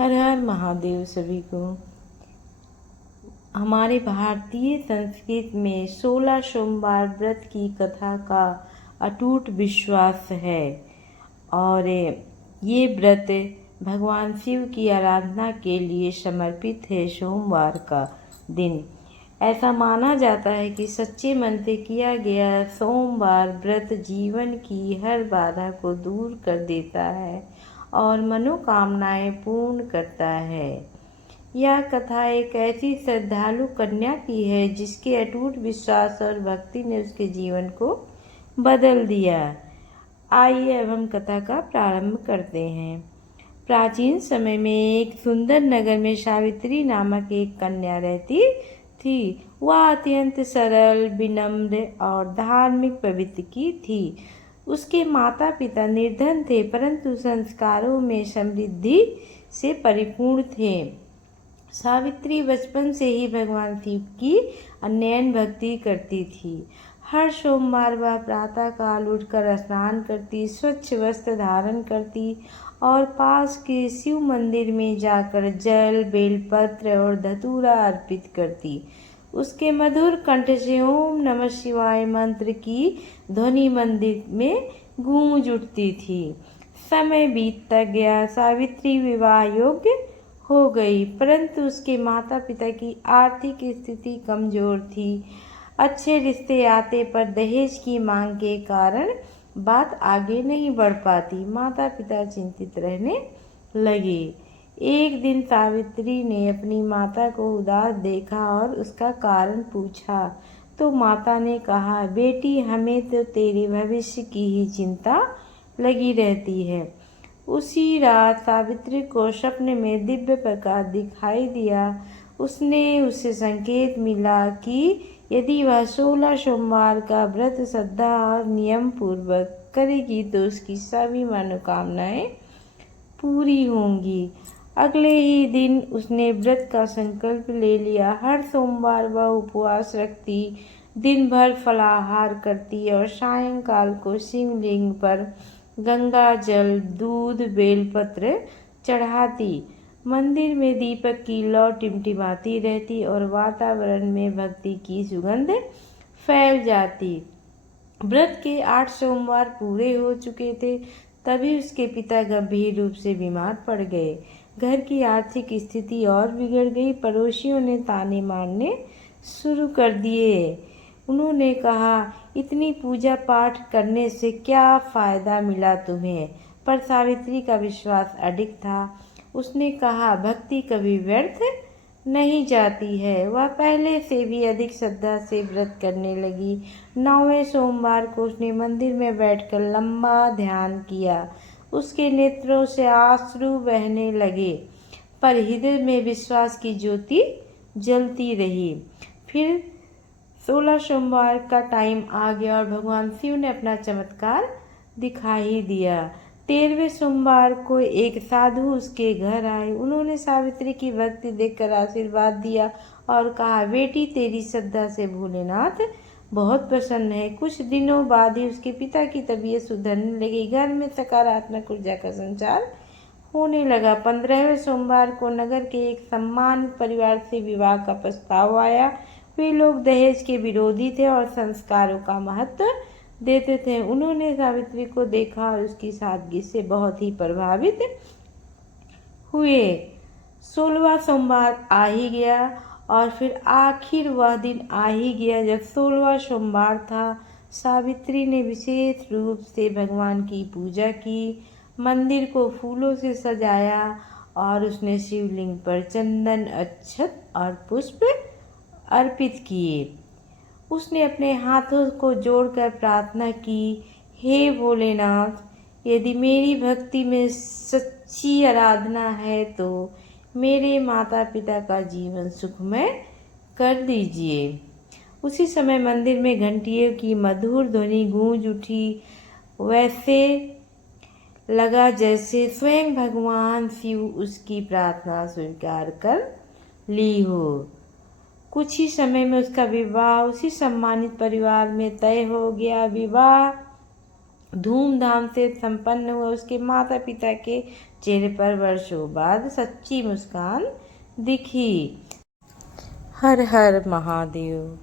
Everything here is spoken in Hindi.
हर हर महादेव सभी को। हमारे भारतीय संस्कृति में 16 सोमवार व्रत की कथा का अटूट विश्वास है और ये व्रत भगवान शिव की आराधना के लिए समर्पित है। सोमवार का दिन ऐसा माना जाता है कि सच्चे मन से किया गया सोमवार व्रत जीवन की हर बाधा को दूर कर देता है और मनोकामनाएं पूर्ण करता है। यह कथा एक ऐसी श्रद्धालु कन्या की है जिसके अटूट विश्वास और भक्ति ने उसके जीवन को बदल दिया। आइए अब हम कथा का प्रारंभ करते हैं। प्राचीन समय में एक सुंदर नगर में सावित्री नामक एक कन्या रहती थी। वह अत्यंत सरल, विनम्र और धार्मिक प्रवृत्ति की थी। उसके माता पिता निर्धन थे परंतु संस्कारों में समृद्धि से परिपूर्ण थे। सावित्री बचपन से ही भगवान शिव की अनन्य भक्ति करती थी। हर सोमवार वह प्रातःकाल उठकर स्नान करती, स्वच्छ वस्त्र धारण करती और पास के शिव मंदिर में जाकर जल, बेलपत्र और धतूरा अर्पित करती। उसके मधुर कंठ से ओम नमः शिवाय मंत्र की ध्वनि मंदिर में गूंज उठती थी। समय बीतता गया, सावित्री विवाह योग्य हो गई परंतु उसके माता पिता की आर्थिक स्थिति कमजोर थी। अच्छे रिश्ते आते पर दहेज की मांग के कारण बात आगे नहीं बढ़ पाती। माता पिता चिंतित रहने लगे। एक दिन सावित्री ने अपनी माता को उदास देखा और उसका कारण पूछा तो माता ने कहा, बेटी हमें तो तेरे भविष्य की ही चिंता लगी रहती है। उसी रात सावित्री को स्वप्न में दिव्य प्रकाश दिखाई दिया। उसे संकेत मिला कि यदि वह 16 सोमवार का व्रत श्रद्धा और नियम पूर्वक करेगी तो उसकी सभी मनोकामनाएं पूरी होंगी। अगले ही दिन उसने व्रत का संकल्प ले लिया। हर सोमवार वह उपवास रखती, दिन भर फलाहार करती और सायंकाल को शिवलिंग पर गंगा जल, दूध, बेलपत्र चढ़ाती। मंदिर में दीपक की लौ टिमटिमाती रहती और वातावरण में भक्ति की सुगंध फैल जाती। व्रत के 8 सोमवार पूरे हो चुके थे तभी उसके पिता गंभीर रूप से बीमार पड़ गए। घर की आर्थिक स्थिति और बिगड़ गई। पड़ोसियों ने ताने मारने शुरू कर दिए। उन्होंने कहा, इतनी पूजा पाठ करने से क्या फायदा मिला तुम्हें? पर सावित्री का विश्वास अडिग था। उसने कहा, भक्ति कभी व्यर्थ नहीं जाती है। वह पहले से भी अधिक श्रद्धा से व्रत करने लगी। 9वें सोमवार को उसने मंदिर में बैठकर लंबा ध्यान किया। उसके नेत्रों से आंसू बहने लगे पर हृदय में विश्वास की ज्योति जलती रही। फिर 16 सोमवार का टाइम आ गया और भगवान शिव ने अपना चमत्कार दिखाई दिया। 13वें सोमवार को एक साधु उसके घर आए। उन्होंने सावित्री की भक्ति देखकर आशीर्वाद दिया और कहा, बेटी तेरी श्रद्धा से भोलेनाथ बहुत प्रसन्न है। कुछ दिनों बाद ही उसके पिता की तबीयत सुधरने लगी। घर में सकारात्मक ऊर्जा का संचार होने लगा। 15वें सोमवार को नगर के एक सम्मानित परिवार से विवाह का प्रस्ताव आया। वे लोग दहेज के विरोधी थे और संस्कारों का महत्व देते थे। उन्होंने सावित्री को देखा और उसकी सादगी से बहुत ही प्रभावित हुए। 16वां सोमवार आ ही गया और फिर आखिर वह दिन आ ही गया जब 16वां सोमवार था। सावित्री ने विशेष रूप से भगवान की पूजा की, मंदिर को फूलों से सजाया और उसने शिवलिंग पर चंदन, अक्षत और पुष्प अर्पित किए। उसने अपने हाथों को जोड़कर प्रार्थना की, हे भोलेनाथ, यदि मेरी भक्ति में सच्ची आराधना है तो मेरे माता पिता का जीवन सुखमय कर दीजिए। उसी समय मंदिर में घंटियों की मधुर ध्वनि गूंज उठी। वैसे लगा जैसे स्वयं भगवान शिव उसकी प्रार्थना स्वीकार कर ली हो। कुछ ही समय में उसका विवाह उसी सम्मानित परिवार में तय हो गया। विवाह धूमधाम से संपन्न हुआ। उसके माता पिता के चेहरे पर वर्षों बाद सच्ची मुस्कान दिखी। हर हर महादेव।